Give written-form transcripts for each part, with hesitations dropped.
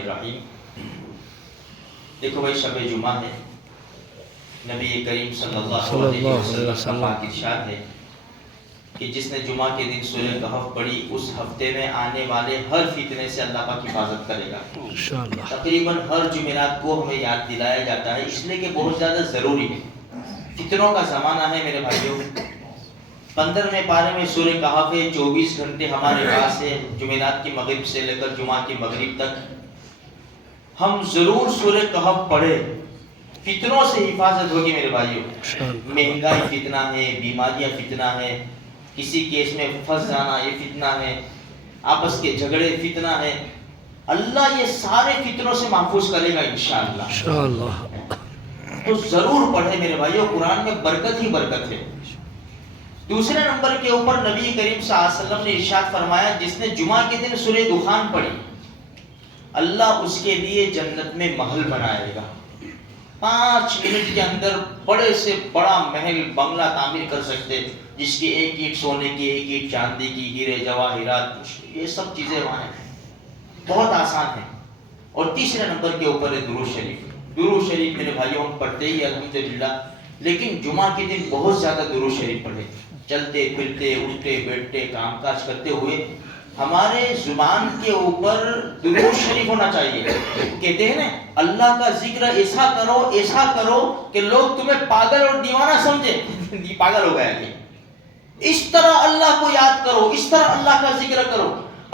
الرحیم۔ دیکھو بھائی، شب جمعہ ہے، نبی کریم صلی اللہ علیہ وسلم کا پاک ارشاد ہے کہ جس نے جمعہ کے دن سورہ کہف پڑھی اس ہفتے میں آنے والے ہر فتنے سے اللہ پاک حفاظت کرے گا۔ تقریباً ہر جمعرات کو ہمیں یاد دلایا جاتا ہے، اس لیے کہ بہت زیادہ ضروری ہے۔ فتنوں کا زمانہ ہے میرے بھائیوں۔ 15ویں پارے میں سورہ کہف ہے، 24 گھنٹے ہمارے پاس ہے، جمعرات کی مغرب سے لے کر جمعہ کی مغرب تک ہم ضرور سورہ کہف پڑھے، فتنوں سے حفاظت ہوگی میرے بھائیوں۔ مہنگائی فتنہ ہے، بیماریاں فتنہ ہے، کسی کیس میں پھنس جانا یہ فتنہ ہے، آپس کے جھگڑے فتنہ ہے، اللہ یہ سارے فتنوں سے محفوظ کرے گا انشاءاللہ۔ تو ضرور پڑھے میرے بھائیوں، قرآن میں برکت ہی برکت ہے۔ دوسرے نمبر کے اوپر نبی کریم صلی اللہ علیہ وسلم نے ارشاد فرمایا جس نے جمعہ کے دن سورہ دخان پڑھی اللہ اس کے لیے جنت میں محل بنائے گا۔ 5 منٹ کے اندر بڑے سے بڑا محل بنگلہ تعمیر کر سکتے، جس کی ایک اینٹ سونے کی، ایک اینٹ چاندی کی، ہیرے جواہرات، یہ سب چیزیں وہاں ہیں، بہت آسان ہے۔ اور تیسرے نمبر کے اوپر ہے درود شریف۔ درود شریف میرے بھائیوں ہم پڑھتے ہی الحمدللہ، لیکن جمعہ کے دن بہت زیادہ درود شریف پڑھے، چلتے پھرتے اٹھتے بیٹھتے کام کاج کرتے ہوئے ہمارے زبان کے اوپر درود شریف ہونا چاہیے۔ کہتے ہیں نا اللہ کا ذکر ایسا کرو کہ لوگ تمہیں پاگل اور دیوانہ سمجھے، پاگل ہو گیا یہ۔ اس طرح اللہ کو یاد کرو، اس طرح اللہ کا ذکر کرو۔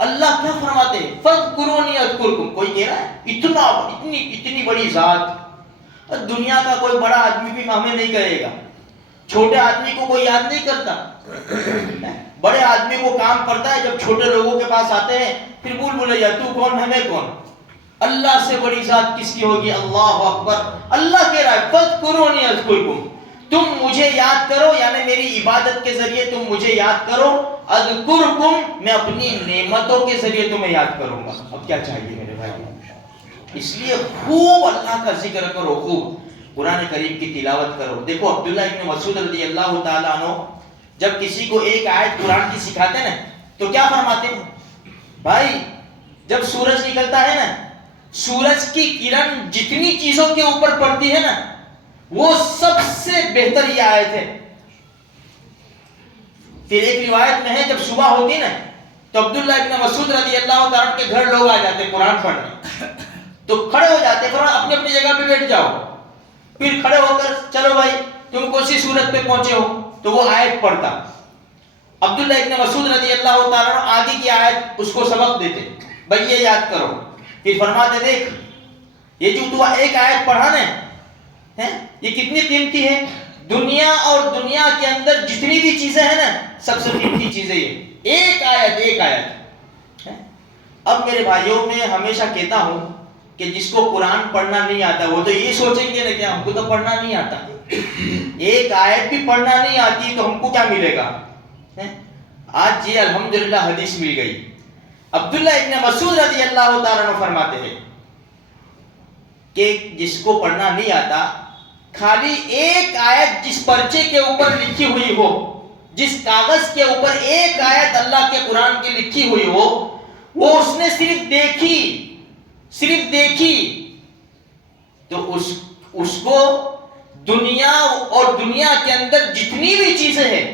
اللہ کیا فرماتے ہیں؟ فَاذْكُرُونِي أَذْكُرْكُمْ۔ کوئی کہہ رہا ہے اتنی بڑی ذات، دنیا کا کوئی بڑا آدمی بھی ہمیں نہیں کہے گا، چھوٹے آدمی کو کوئی یاد نہیں کرتا، بڑے آدمی کو کام پڑتا ہے جب چھوٹے لوگوں کے پاس آتے ہیں پھر بولے یا تو کون ہمیں کون۔ اللہ سے بڑی ذات کس کی ہوگی؟ اللہ اکبر۔ اللہ کہہ رہا ہے فَاذْكُرُونِي أَذْكُرْكُمْ، تم مجھے یاد کرو، یعنی میری عبادت کے ذریعے تم مجھے یاد کرو، اذکرکم، میں اپنی نعمتوں کے ذریعے تمہیں یاد کروں گا۔ اب کیا چاہیے میرے بھائی؟ اس لیے خوب اللہ کا ذکر کرو، خوب قرآن کریم کی تلاوت کرو۔ دیکھو عبداللہ ابن مسعود رضی اللہ تعالیٰ عنہ جب کسی کو ایک آیت قرآن کی سکھاتے ہیں نا تو کیا فرماتے ہیں؟ بھائی جب سورج نکلتا ہے نا، سورج کی کرن جتنی چیزوں کے اوپر پڑتی ہے نا وہ سب سے بہتر یہ آیت ہے۔ پھر ایک روایت میں ہے جب صبح ہوتی نا تو عبداللہ ابن مسعود رضی اللہ تعالیٰ کے گھر لوگ آ جاتے قرآن پڑھنے، تو کھڑے ہو جاتے، فرمایا اپنی اپنی جگہ پہ بیٹھ جاؤ، پھر کھڑے ہو کر چلو بھائی تم کون سی سورت پہ پہنچے ہو تو وہ آیت پڑھتا۔ عبداللہ ابن مسعود رضی اللہ تعالیٰ آگے کی آیت اس کو سبق دیتے، بھائی یہ یاد کرو، پھر فرماتے دیکھ یہ جو تو ایک آیت پڑھا نا یہ کتنی قیمتی ہے، دنیا اور دنیا کے اندر جتنی بھی چیزیں ہیں نا سب سے قیمتی چیزیں یہ ایک آیت۔ اب میرے بھائیوں میں ہمیشہ کہتا ہوں کہ جس کو قرآن پڑھنا نہیں آتا وہ تو یہ سوچیں گے نا کہ ہم کو تو پڑھنا نہیں آتا، ایک آیت بھی پڑھنا نہیں آتی تو ہم کو کیا ملے گا؟ آج یہ الحمدللہ حدیث مل گئی۔ عبداللہ ابن مسعود رضی اللہ تعالیٰ عنہ فرماتے ہیں کہ جس کو پڑھنا نہیں آتا خالی ایک آیت جس پرچے کے اوپر لکھی ہوئی ہو، جس کاغذ کے اوپر ایک آیت اللہ کے قرآن کی لکھی ہوئی ہو، وہ اس نے صرف دیکھی تو اس کو دنیا اور دنیا کے اندر جتنی بھی چیزیں ہیں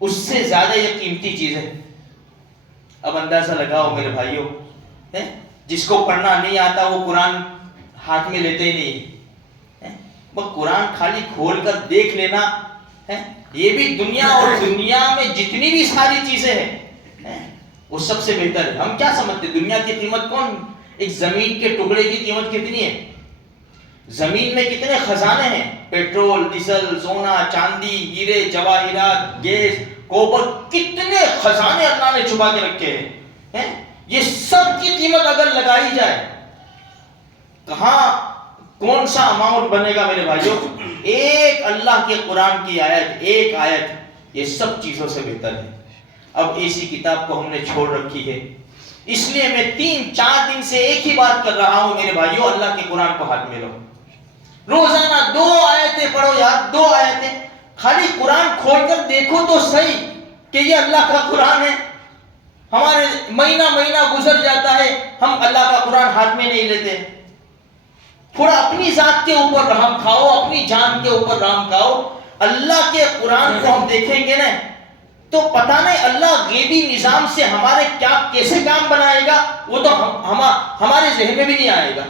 اس سے زیادہ یہ قیمتی چیز ہے۔ اب اندازہ لگاؤ میرے بھائیوں، جس کو پڑھنا نہیں آتا وہ قرآن ہاتھ میں لیتے ہی نہیں، وہ قرآن خالی کھول کر دیکھ لینا، یہ بھی دنیا اور دنیا میں جتنی بھی ساری چیزیں ہیں وہ سب سے بہتر ہے۔ ہم کیا سمجھتے دنیا کی قیمت کون؟ ایک زمین کے ٹکڑے کی قیمت کتنی ہے؟ زمین میں کتنے خزانے ہیں، پیٹرول، ڈیزل، سونا، چاندی، ہیرے جواہرات، گیس، کوبر، کتنے خزانے اللہ نے چھپا کے رکھے ہیں۔ یہ سب کی قیمت اگر لگائی جائے کہاں کون سا اماؤنٹ بنے گا میرے بھائیوں؟ ایک اللہ کے قرآن کی آیت، ایک آیت یہ سب چیزوں سے بہتر ہے۔ اب ایسی کتاب کو ہم نے چھوڑ رکھی ہے، اس لیے میں 3-4 دن سے ایک ہی بات کر رہا ہوں میرے بھائیوں، اللہ کے قرآن کو ہاتھ میں لو، روزانہ 2 آیتیں پڑھو یار، 2 آیتیں، خالی قرآن کھول کر دیکھو تو صحیح کہ یہ اللہ کا قرآن ہے۔ ہمارے مہینہ گزر جاتا ہے، ہم اللہ کا قرآن ہاتھ میں نہیں لیتے. تھوڑا اپنی ذات کے اوپر رحم کھاؤ، اپنی جان کے اوپر رحم کھاؤ. اللہ کے قرآن کو ہم دیکھیں گے نا تو پتہ نہیں اللہ غیبی نظام سے ہمارے کیسے کام بنائے گا، وہ تو ہمارے ذہن میں بھی نہیں آئے گا.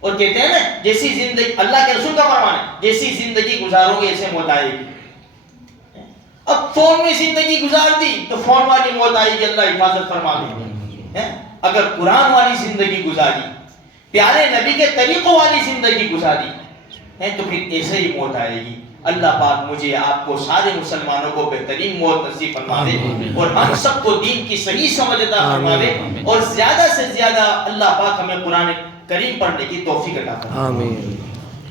اور کہتے ہیں نا جیسی زندگی، اللہ کے رسول کا فرمان ہے، جیسی زندگی گزارو گے ایسے موت آئے گی. اب فون میں زندگی گزار دی تو فون والی موت آئے گی، اللہ حفاظت فرما دے. اگر قرآن والی زندگی گزاری، پیارے نبی کے طریقوں والی زندگی گزاری تو پھر ایسے ہی موت آئے گی. اللہ پاک مجھے آپ کو سارے مسلمانوں کو بہترین موت نصیب فرما دے اور ہم سب کو دین کی صحیح سمجھ عطا فرما دے اور زیادہ سے زیادہ اللہ پاک ہمیں قرآن کریم پڑھنے کی توفیق عطا فرمائے. آمین.